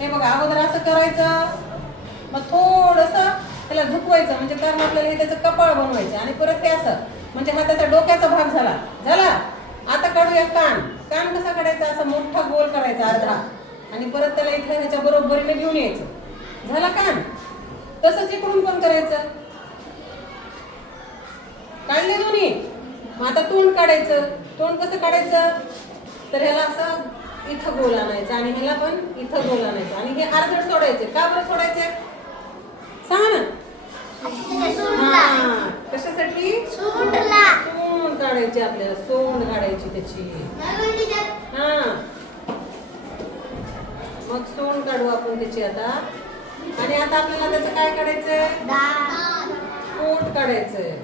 हे बघा अगोदर असं करायचं, मग थोडंसं त्याला झुकवायचं म्हणजे कारण आपल्याला हे त्याचं कपाळ बनवायचं आणि परत ते असं म्हणजे हा त्याचा डोक्याचा भाग झाला. आता काढूया कान. कान कसा काढायचा? असा मोठा गोल करायचा अर्धा आणि परत त्याला इथं ह्याच्या बरोबरीने घेऊन यायचं. झाला कान. तसंच इकडून पण करायचं. काढले दोन्ही. मग आता तोंड काढायचं. तोंड कसं काढायचं? तर ह्याला असं इथं गोल आणायचं आणि ह्याला पण इथं गोल आणायचं आणि हे अर्धट सोडायचे. का बरं सोडायचे सांगा ना. कशासाठी? सोंड काढायची आपल्याला. सोंड काढायची त्याची. मग सोंड काढू आपण त्याची आता. आणि आता आपल्याला त्याचं काय काढायचंय? पोट काढायचंय.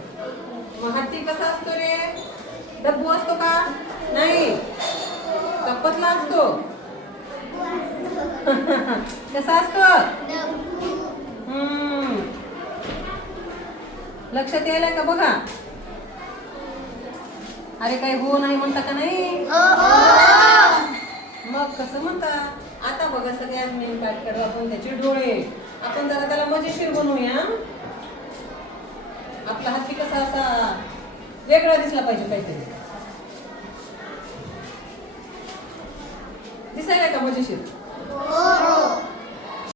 मग हत्ती कसा असतो रे? डब्बू असतो का? नाही. का पतला असतो? कसा असतो? लक्षात यायला का बघा? अरे काही हो नाही म्हणता का नाही? मग कसं म्हणता? आता बघा सगळ्यात मेन काय करू आपण त्याचे डोळे. आपण जरा त्याला मजेशीर बनवूया. आपला हत्ती कसा असा वेगळा दिसला पाहिजे काहीतरी. दिसायला का मजेशीर?